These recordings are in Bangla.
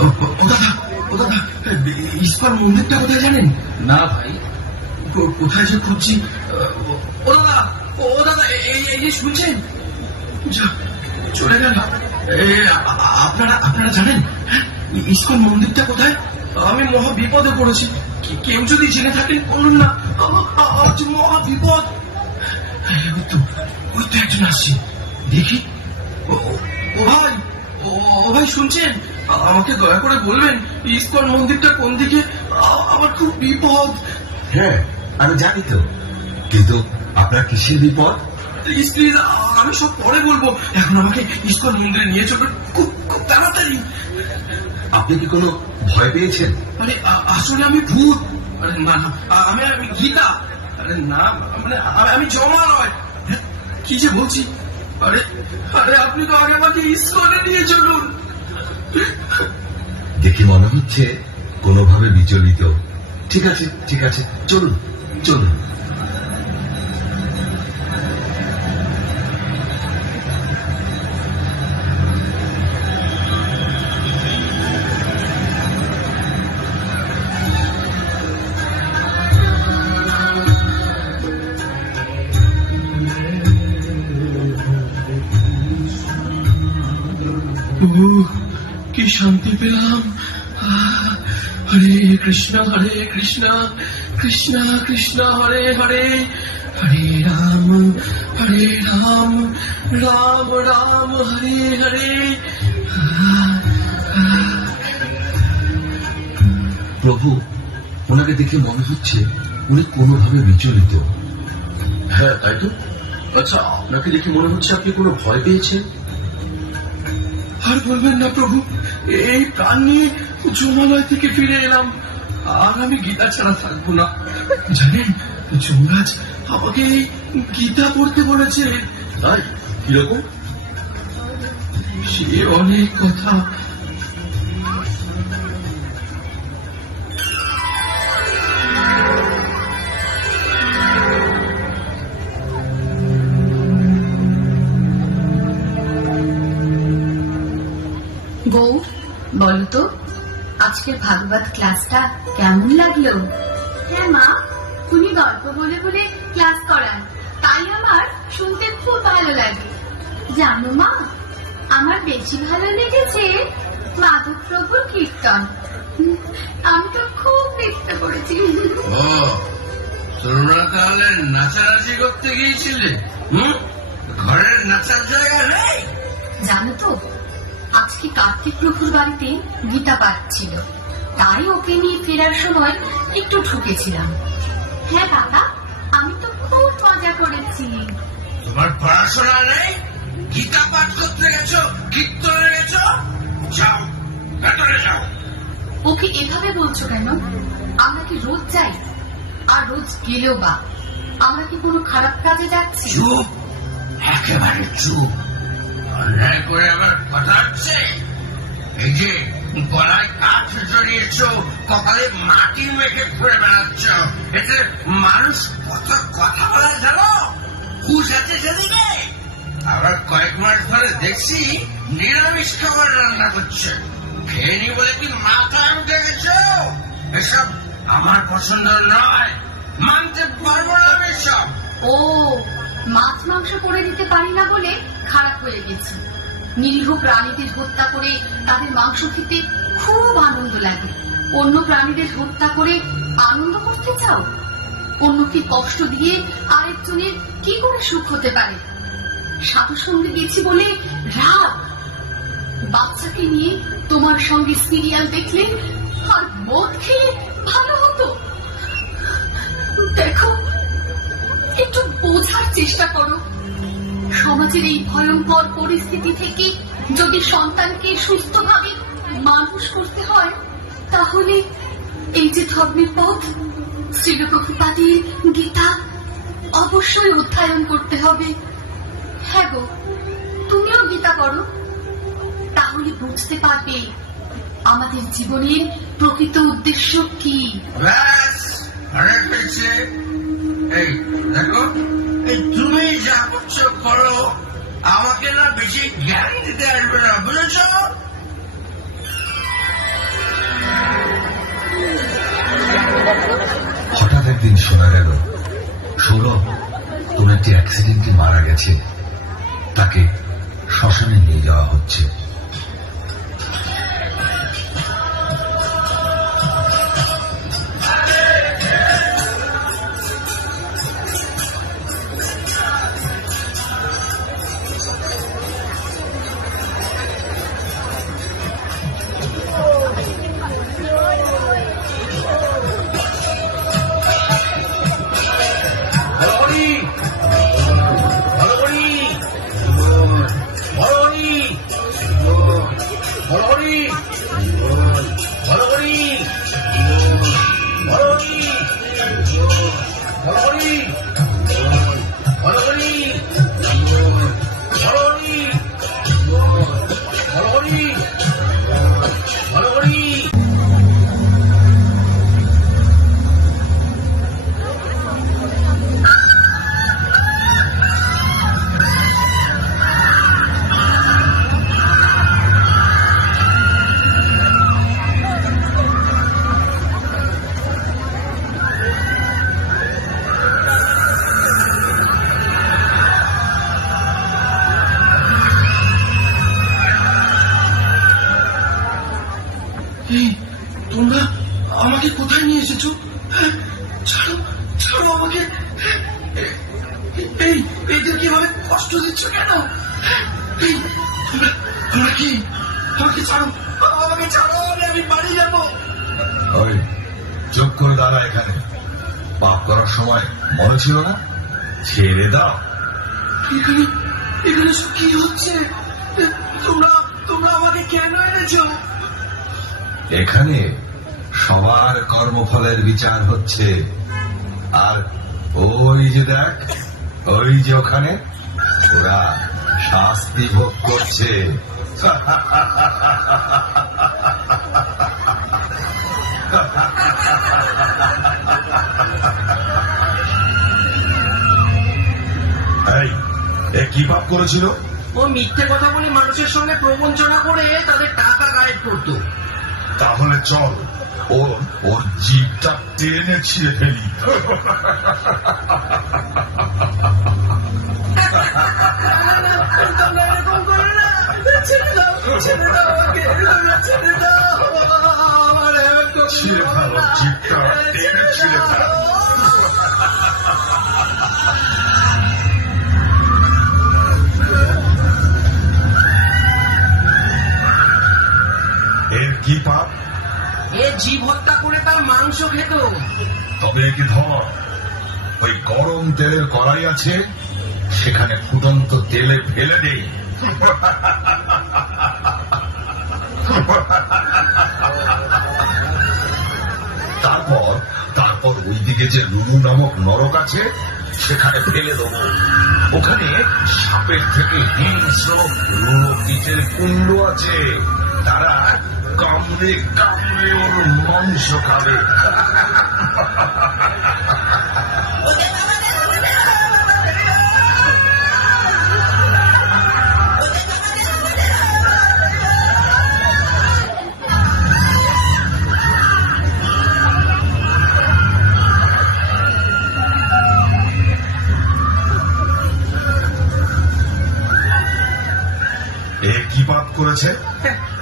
ও দাদা, ও দাদা, ইস্কন মন্দিরটা কোথায় জানেন? না ভাই, কোথায় যে খুঁজছি। ও দাদা, ও দাদা, এই যে শুনছেন, চলে গেল। আপনারা জানেন ইস্কন মন্দিরটা কোথায়? আমি মহা বিপদে পড়েছি, কেউ যদি জেনে থাকেন বলুন না, আমার যে মহা বিপদ। ওই তো একজন আসছে, দেখি। ও ভাই, ও ভাই শুনছেন? আমাকে দয়া করে বলবেন ইস্কন মন্দিরটা কোন দিকে? আমার খুব বিপদ। হ্যাঁ, আমি জানি তো, কিন্তু আপনার কিসের বিপদ? প্লিজ প্লিজ, আমি সব পরে বলবো, এখন আমাকে ইস্কন মন্দিরে নিয়ে চলবেন খুব খুব তাড়াতাড়ি। আপনি কি কোনো ভয় পেয়েছেন? আরে আসলে আমি ভূত। আরে না, আমি গীতা। আরে না, মানে আমি জমালয়। কি যে বলছি। আরে আরে আপনি তো আগে আমাকে ইস্কনে নিয়ে চলুন। দেখে মনে হচ্ছে কোনোভাবে বিচলিত। ঠিক আছে ঠিক আছে, চলুন চলুন। কি শান্তি পেলাম। হরে কৃষ্ণ কৃষ্ণ কৃষ্ণ হরে হরে, হরে রাম রাম রাম হরে হরে। প্রভু, ওনাকে দেখে মনে হচ্ছে উনি কোনোভাবে বিচলিত। হ্যাঁ তাই তো। আচ্ছা, আপনাকে দেখে মনে হচ্ছে আপনি কোনো ভয় পেয়েছেন? আর বলবেন না প্রভু, এই প্রাণ নিয়ে জমালয় থেকে ফিরে এলাম, আর আমি গীতা ছাড়া থাকবো না। জানেন, যমরাজ আমাকে গীতা পড়তে বলেছে। তাই? কিরকম? সে অনেক কথা। বউ, বলো তো আজকের ভাগবত ক্লাসটা কেমন লাগলো? হ্যাঁ মা, উনি গল্প বলে বলে ক্লাস করান, তাই আমার শুনতে খুব ভালো লাগে। জানো মা, আমার বেশি ভালো লেগেছে মাধব প্রভুর কীর্তন। আমি তো খুব নৃত্য করেছি। ও, তোমরা তাহলে নাচানাচি করতে গিয়েছিলে? ঘরের নাচার জায়গা নেই? জানো তো, আজকে কার্তিক প্রভুর বাড়িতে গীতা পাঠ ছিল, তাই ওকে নিয়ে ফেরার সময় একটু ঢুকেছিলাম। হ্যাঁ দাদা, আমি তো খুব মজা করেছি। তোমার পড়াশোনা নেই? গীতা পাঠ করতে গেছো, কীর্তনে গেছো? যাও, ভেতরে যাও। ওকে এভাবে বলছো কেন? আমরা কি রোজ যাই? আর রোজ গেলেও বা আমরা কি কোনো খারাপ কাজে যাচ্ছি? চুপ, একেবারে চুপ। অন্যায় করে আবার কথা হচ্ছে। এই যে গলায় কাঠ জড়িয়েছ, কপালে মাটি মেখে ঘুরে বেড়াচ্ছ, এতে মানুষ কত কথা বলা জানো? হুশ আছে সেদিকে? আবার কয়েক মাস ধরে দেখছি নিরামিষ খাবার রান্না করছে। খেয়ে নি বলে কি মাথায় উঠে গেছ? এসব আমার পছন্দ নয়, মানতে পারবো না আমি এসব। ও, মাছ মাংস করে দিতে পারি না বলে খারাপ হয়ে গেছি। নিরীহ প্রাণীদের হত্যা করে তাদের মাংস খেতে খুব আনন্দ লাগে। অন্য প্রাণীদের হত্যা করে আনন্দ করতে চাও? অন্যকে কষ্ট দিয়ে আরেকজনের কি করে সুখ হতে পারে? সাধুর সঙ্গে গেছি বলে রাগ? বাচ্চাকে নিয়ে তোমার সঙ্গে সিরিয়াল দেখলে আর মদ খেয়ে ভালো হতো। দেখো, একটু বোঝার চেষ্টা করো। সমাজের এই ভয়ঙ্কর পরিস্থিতি থেকে যদি সন্তানকে সুস্থভাবে মানুষ করতে হয়, তাহলে এই যে ধর্মের পথ, শ্রীল প্রভুপাদের গীতা অবশ্যই অধ্যয়ন করতে হবে। হ্যাঁ গো, তুমিও গীতা পড়ো, তাহলে বুঝতে পারবে আমাদের জীবনের প্রকৃত উদ্দেশ্য কি। এই দেখো, তুমি যা করছো করো, আমাকে না বেশি জ্ঞান দিতে আসবে না, বুঝেছ? একদিন শোনা গেল সৌরভ কোন একটি অ্যাক্সিডেন্টে মারা গেছে, তাকে শ্মশানে নিয়ে যাওয়া হচ্ছে। তোমরা আমাকে কোথায় নিয়ে এসেছো? ছাড়ো, ছাড়ো আমাকে। এদের কিভাবে কষ্ট দিচ্ছ কেন? তোমরা কি? আমাকে ছাড়ো, আমাকে ছাড়ো, আমি বাড়ি যাবো। ওই চুপ করে দাঁড়া এখানে। পাপ করার সময় মনে ছিল না? ছেড়ে দাও। এখানে এখানে সব কি হচ্ছে? তোমরা আমাকে কেন এনেছো? এখানে সবার কর্মফলের বিচার হচ্ছে। আর ওই যে দেখ, ওই যে ওখানে ওরা শাস্তি ভোগ করছে। এই কি পাপ করেছিল? ও মিথ্যে কথা বলে মানুষের সঙ্গে প্রবঞ্চনা করে তাদের টাকা গায়েব করতো। তাহলে চল ওর জিভটা টেনে ছিঁড়ে ফেলি। ছিঁড়ে ফেল জিভটা, টেনে ছিঁড়ে ফেল। এর কি পাপ? এ জীব হত্যা করে তার মাংস খেত। তবে একে ধর, ওই গরম তেলের কড়াই আছে, সেখানে ফুটন্ত তেলে ফেলে দে। তারপর ওইদিকে যে লুলু নামক নরক আছে, সেখানে ফেলে দেবো। ওখানে সাপের থেকে হিংস্র রুণকীটের কুণ্ড আছে, তারা কামড়ে কামড়ে ওর মাংস খাবে। এ কি পাপ করেছে?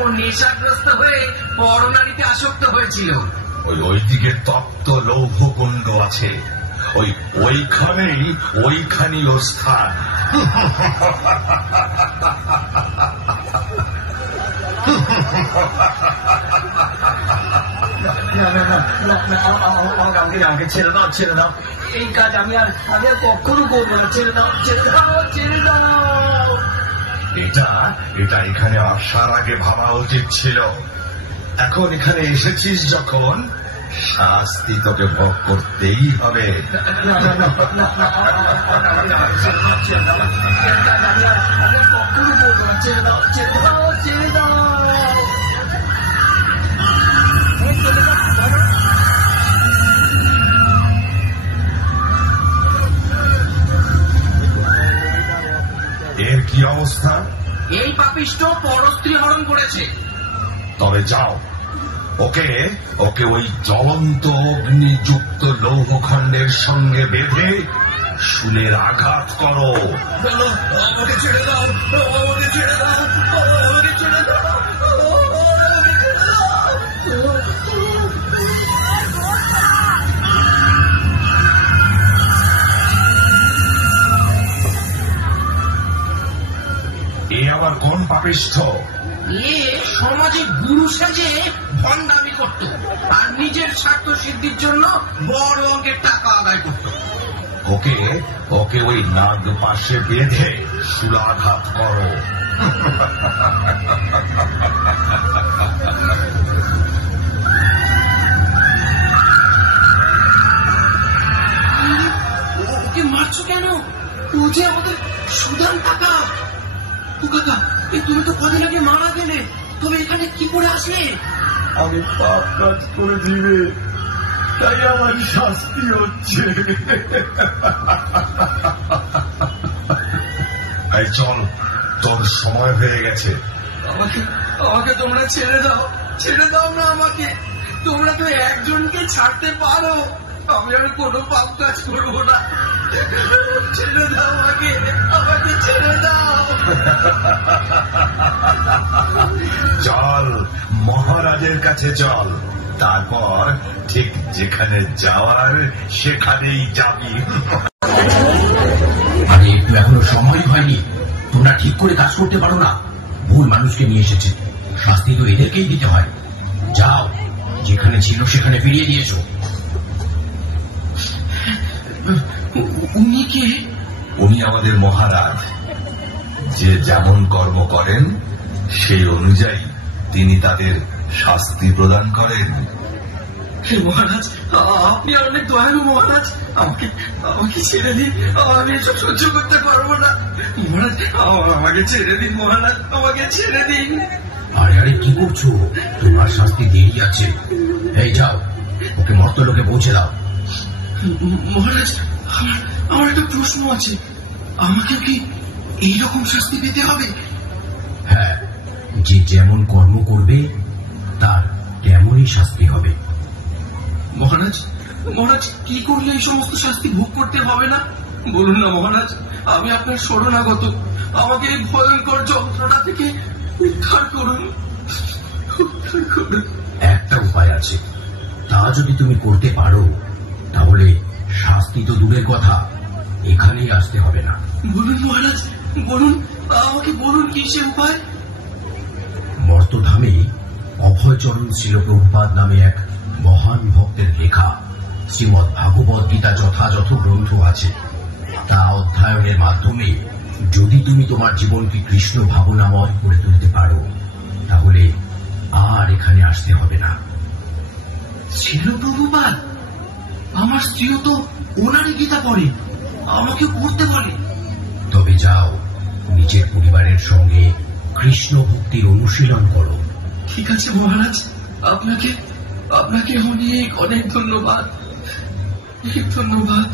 ও নেশাগ্রস্ত হয়ে পরনারীতে আসক্ত হয়েছিল। ওইদিকে তপ্ত লৌহকুণ্ড আছে, ওইখানেই ওর স্থান। আমাকে ছেড়ে দাও, ছেড়ে দাও। এই কাজ আমি আর কখনো করবো না। ছেড়ে দাও, ছেড়ে দাও, ছেড়ে দাও। এটা এখানে আসার আগে ভাবা উচিত ছিল। এখন এখানে এসেছিস যখন, শাস্তি তোকে ভোগ করতেই হবে। কখনো করবো না। ছেড়ে দাও, ছেড়ে দাও, ছেড়ে দাও। এর কি অবস্থা? এই পাপিষ্ঠ পরস্ত্রী হরণ করেছে। তবে যাও, ওকে ওকে ওই জ্বলন্ত অগ্নিযুক্ত লৌহখণ্ডের সঙ্গে বেঁধে শুলের আঘাত করো। আমাকে ছেড়ে দাও, আমাকে ছেড়ে দাও, আমাকে ছেড়ে দাও, আমাকে ছেড়ে দাও। এ আবার কোন পাপিষ্ঠ? সমাজে গুরু সেজে ভণ্ডামি করত আর নিজের স্বার্থ সিদ্ধির জন্য বড় অঙ্কের টাকা আদায় করত। ওকে ওকে ওই নাগ পাশে বেঁধে শুলাঘাত করো। ওকে মারছো কেন? ও যে আমাদের সুদান টাকা। কাকা, তুমি তো কদিন আগে মারা গেলে, তবে এখানে কি করে আসলে? আমি পাপ কাজ করে দিবে, তাই আমার শাস্তি হচ্ছে। এই চল, তোর সময় হয়ে গেছে। আমাকে আমাকে তোমরা ছেড়ে দাও, ছেড়ে দাও না আমাকে। তোমরা তো একজনকে ছাড়তে পারো, আমি আর কোনো পাপ কাজ করবো না। ছেড়ে দাও আমাকে, আমাকে ছেড়ে দাও। চল, মহারাজের কাছে চল, তারপর ঠিক যেখানে যাওয়ার সেখানেই যাবি। আরে একটু এখনো সময় হয়নি, তোমরা ঠিক করে কাজ করতে পারো না। ভুল মানুষকে নিয়ে এসেছে, শাস্তি তো এদেরকেই দিতে হয়। যাও, যেখানে ছিল সেখানে ফিরিয়ে দিয়েছো। উনি কে? উনি আমাদের মহারাজ। যে যেমন কর্ম করেন সেই অনুযায়ী তিনি তাদের শাস্তি প্রদান করেন। হে মহারাজ, আপনি আর অনেক দয়ালু মহারাজ। আমাকে আমাকে ছেড়ে দিন, আমি এসব সহ্য করতে পারবো না মহারাজ। আমাকে ছেড়ে দিন মহারাজ, আমাকে ছেড়ে দিন। আরে আরে কি করছো? তোমার শাস্তি দেরি আছে। এই যাও, ওকে মর্তলোকে পৌঁছে দাও। মহারাজ, আমার একটা প্রশ্ন আছে। আমাকে কি এইরকম শাস্তি পেতে হবে? হ্যাঁ, যে যেমন কর্ম করবে তার তেমনই শাস্তি হবে। মহারাজ, মহারাজ কি করলে এই সমস্ত শাস্তি ভোগ করতে হবে না? বলুন না মহারাজ, আমি আপনার শরণাগত। আমাকে এই ভয়ঙ্কর যন্ত্রণা থেকে উদ্ধার করুন, উদ্ধার করুন। একটা উপায় আছে, তা যদি তুমি করতে পারো তাহলে শাস্তি তো দূরের কথা, এখানেই আসতে হবে না। বলুন মহারাজ, বলুন, আমাকে বলুন কি সে উপায়। মর্তধামে অভয়চরণ শ্রীল প্রভুপাদ নামে এক মহান ভক্তের লেখা শ্রীমদ্ ভাগবত গীতা যথাযথ গ্রন্থ আছে। তা অধ্যয়নের মাধ্যমে যদি তুমি তোমার জীবনকে কৃষ্ণ ভাবনাময় করে তুলতে পারো তাহলে আর এখানে আসতে হবে না। ছিল প্রভুপাদ, আমার স্ত্রীও তো ওনারই গীতা পড়ে, আমাকে পড়তে বলে। তবে যাও, নিজের পরিবারের সঙ্গে কৃষ্ণ ভক্তির অনুশীলন করো। ঠিক আছে মহারাজ, আপনাকে আপনাকে অনেক অনেক ধন্যবাদ, অনেক ধন্যবাদ।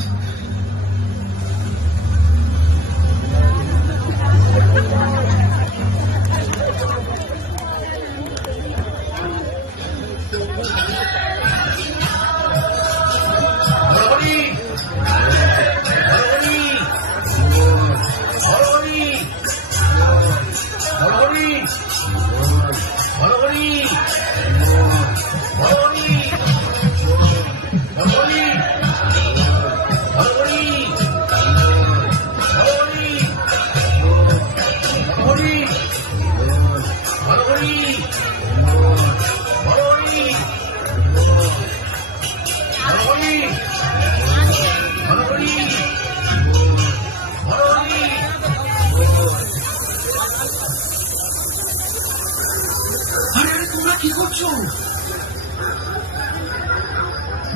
কি করছো?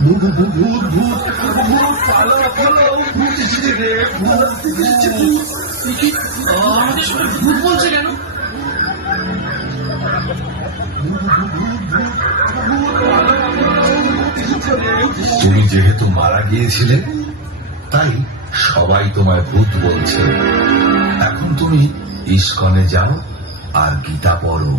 ভূত ভূত ভূত ভূত ভূত পালাও পালাও, ভূত এসেছে রে, ভূত এসেছে, ভূত। আমাদের সবাই ভূত বলছে কেন? তুমি যেহেতু মারা গিয়েছিলে তাই সবাই তোমায় ভূত বলছে। এখন তুমি ইস্কনে যাও আর গীতা পড়ো।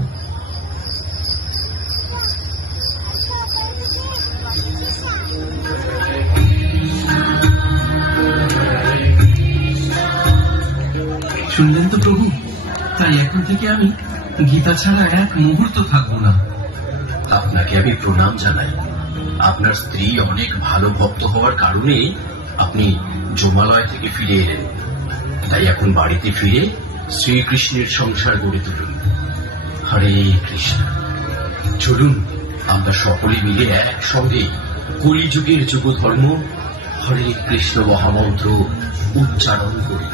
শুনলেন তো প্রভু, তাই এখন থেকে আমি গীতা ছাড়া এক মুহূর্ত থাকবো না। আপনাকে আমি প্রণাম জানাই। আপনার স্ত্রী অনেক ভালো ভক্ত হওয়ার কারণে আপনি জমালয় থেকে ফিরে এলেন। তাই এখন বাড়িতে ফিরে শ্রীকৃষ্ণের সংসার গড়ে তুলুন। হরে কৃষ্ণ। চলুন আমরা সকলে মিলে একসঙ্গে কলিযুগের যুগ ধর্ম হরে কৃষ্ণ মহামন্ত্র উচ্চারণ করি।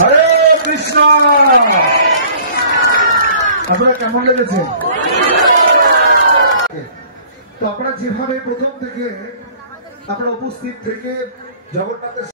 হরে কৃষ্ণ। আপনারা কেমন লেগেছে? তো আপনারা যেভাবে প্রথম থেকে আপনারা উপস্থিত থেকে জগন্নাথের